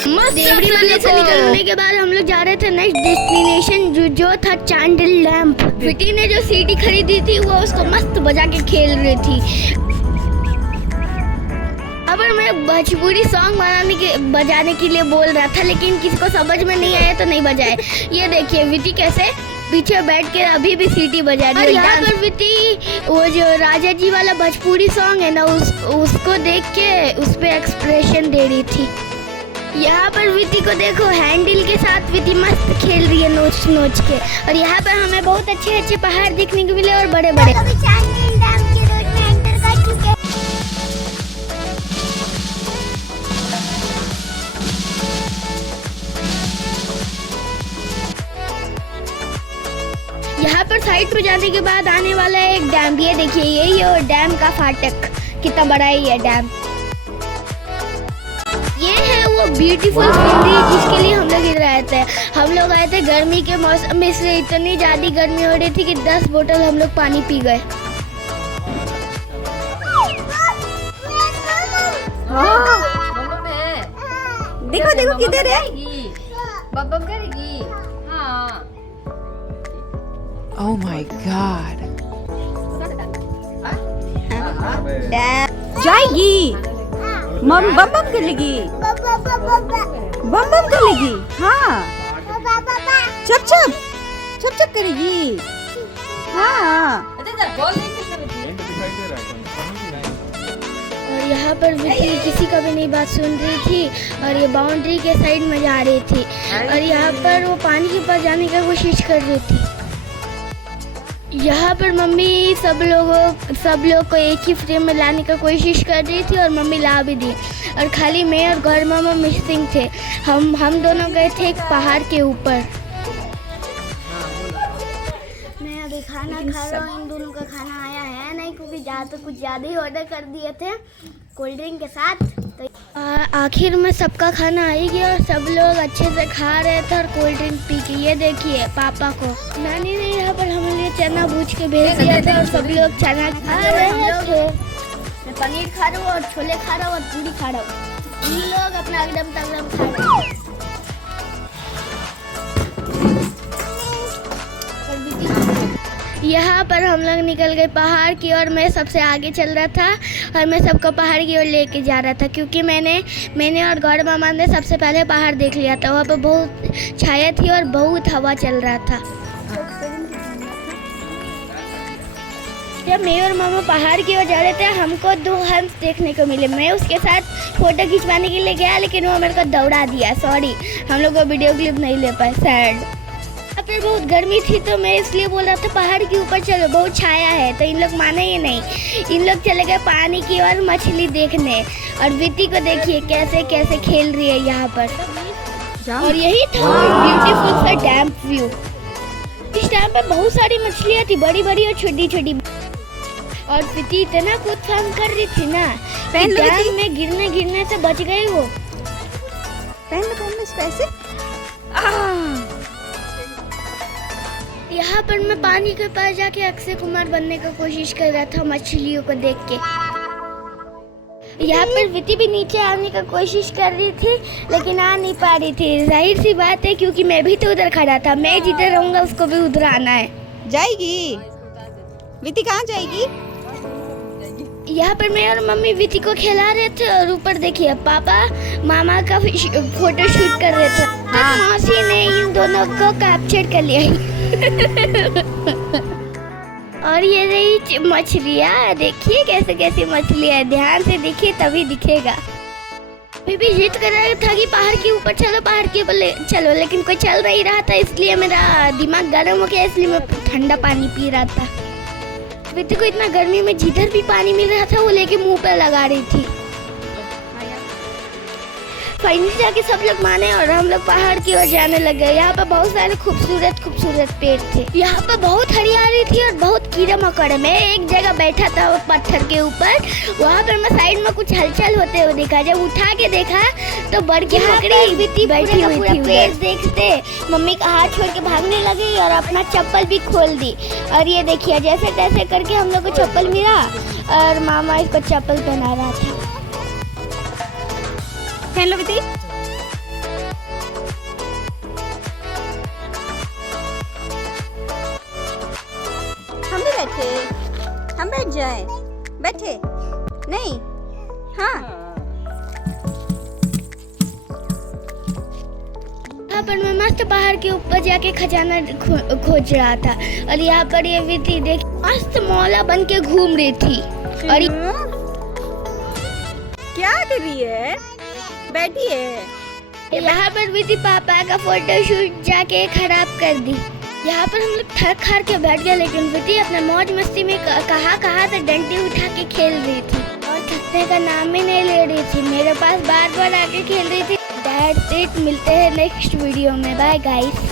देवरी वाले से निकलने के बाद हम लोग जा रहे थे नेक्स्ट डेस्टिनेशन जो था चांडिल लैंप। विटी ने जो सीडी खरीदी थी वो उसको मस्त बजा के खेल रही थी। अब मैं भोजपुरी सॉन्ग बजाने के लिए बोल रहा था, लेकिन किसी को समझ में नहीं आया तो नहीं बजाए। ये देखिए विटी कैसे पीछे बैठ के अभी भी सीटी बजा रही है। यहाँ पर विटी वो जो राजा जी वाला भोजपुरी सॉन्ग है ना उसको देख के उस पे एक्सप्रेशन दे रही थी। यहाँ पर विटी को देखो हैंडल के साथ विटी मस्त खेल रही है नोच नोच के। और यहाँ पर हमें बहुत अच्छे अच्छे पहाड़ देखने को मिले और बड़े बड़े। यहाँ पर साइड पे जाने के बाद आने वाला है एक डैम। ये देखिए यही है और डैम का फाटक, कितना बड़ा है ये डैम। ये है वो ब्यूटीफुल सीनरी जिसके लिए हम लोग इधर आए थे। हम लोग आए थे गर्मी के मौसम में, इसलिए इतनी ज्यादा गर्मी हो रही थी कि 10 बोतल हम लोग पानी पी गए। देखो देखो किधर है, बम करेगी। हाँ Oh my God! जाएगी, बम बम करेगी, बम बम करेगी। हाँ, चप चप चप चप करेगी। हाँ। और यहाँ पर विकी किसी का भी नहीं बात सुन रही थी और ये बाउंड्री के साइड में जा रही थी और यहाँ पर वो पानी के पास जाने की कोशिश कर रही थी। यहाँ पर मम्मी सब लोग को एक ही फ्रेम में लाने का कोशिश कर रही थी और मम्मी ला भी दी। और खाली मैं और घर मामा मिसिंग थे। हम दोनों गए थे एक पहाड़ के ऊपर। मैं अभी खाना खा रहा हूँ। इन दोनों का खाना आया है नहीं, क्योंकि कुछ ज़्यादा ही ऑर्डर कर दिए थे कोल्ड ड्रिंक के साथ। तो आखिर में सबका खाना आ ही गया और सब लोग अच्छे से खा रहे थे और कोल्ड ड्रिंक पी के। ये देखिए पापा को नानी ने यहाँ पर हमारे लिए चना भूज के भेज दिया था और सब लोग चना खा रहे थे। मैं पनीर खा रहा हूँ और छोले खा रहा हूँ और पूरी खा रहा हूँ। इन लोग अपना एकदम तगड़म खा रहे हैं। यहाँ पर हम लोग निकल गए पहाड़ की ओर। मैं सबसे आगे चल रहा था और मैं सबको पहाड़ की ओर लेके जा रहा था, क्योंकि मैंने और गौड़ मामा ने सबसे पहले पहाड़ देख लिया था। वहाँ पर बहुत छाया थी और बहुत हवा चल रहा था। जब मैं और मामा पहाड़ की ओर जा रहे थे हमको 2 हंस देखने को मिले। मैं उसके साथ फोटो खिंचवाने के लिए गया, लेकिन वो मेरे को दौड़ा दिया। सॉरी, हम लोग को वीडियो क्लिप नहीं ले पाए, सैड। यहाँ पर बहुत गर्मी थी तो मैं इसलिए बोल रहा था पहाड़ के ऊपर चलो, बहुत छाया है। तो इन लोग माने ही नहीं। इन लोग चले गए पानी की ओर मछली देखने। और विटी को देखिए कैसे कैसे खेल रही है यहाँ पर। और यही था ब्यूटीफुल सा डैम व्यू। इस डैम पर बहुत सारी मछलियाँ थी, बड़ी बड़ी और छोटी छोटी। और विटी इतना कूद फान कर रही थी ना, डैम में गिरने से बच गई वो। पहन लो पैसे। यहाँ पर मैं पानी के पास जाके अक्षय कुमार बनने का कोशिश कर रहा था मछलियों को देख के। यहाँ पर विटी भी नीचे आने का कोशिश कर रही थी, लेकिन आ नहीं पा रही थी। जाहिर सी बात है, क्योंकि मैं भी तो उधर खड़ा था। मैं जिधर रहूँगा उसको भी उधर आना है। जाएगी विटी, कहाँ जाएगी? यहाँ पर मैं और मम्मी विटी को खिला रहे थे और ऊपर देखिए पापा मामा का फोटो शूट कर रहे थे। तो मौसी ने इन दोनों को कैप्चर कर लिया। और ये रही मछलियाँ, देखिए कैसे कैसे मछलियाँ। ध्यान से देखिए तभी दिखेगा। मैं भी जिद कर रहा था कि पहाड़ के ऊपर चलो, पहाड़ के ऊपर चलो, लेकिन कोई चल नहीं रहा था, इसलिए मेरा दिमाग गर्म हो गया। इसलिए मैं ठंडा पानी पी रहा था। विटी को इतना गर्मी में जिधर भी पानी मिल रहा था वो लेके मुंह पर लगा रही थी। फाइनली जाके सब लोग माने और हम लोग पहाड़ की ओर जाने लगे। यहाँ पर बहुत सारे खूबसूरत पेड़ थे। यहाँ पर बहुत हरियाली थी और बहुत कीड़ा मकोड़े। मैं एक जगह बैठा था वो पत्थर के ऊपर। वहाँ पर मैं साइड में कुछ हलचल होते हुए देखा। जब उठा के देखा तो बड़की मकड़ी विटी बैठी हुई थी। पेड़ देखते मम्मी का हाथ छोड़ के भागने लगी और अपना चप्पल भी खोल दी। और ये देखिए जैसे तैसे करके हम लोग को चप्पल मिला और मामा इसको चप्पल पहना रहा था। पहन लो विटी। नहीं? हाँ। यहाँ पर मैं मस्त पहाड़ के ऊपर जाके खजाना खोज रहा था और यहाँ पर ये विधि देख मस्त मौला बन के घूम रही थी। और क्या कर रही है? बैठी है। यहाँ पर विधि पापा का फोटोशूट जाके खराब कर दी। यहाँ पर हम लोग थक हार के बैठ गए, लेकिन विधि अपने मौज मस्ती में कहाँ से डंडी उठा के खेल रही थी और थकने का नाम ही नहीं ले रही थी। मेरे पास बार बार आके खेल रही थी। दैट्स इट, मिलते हैं नेक्स्ट वीडियो में। Bye guys.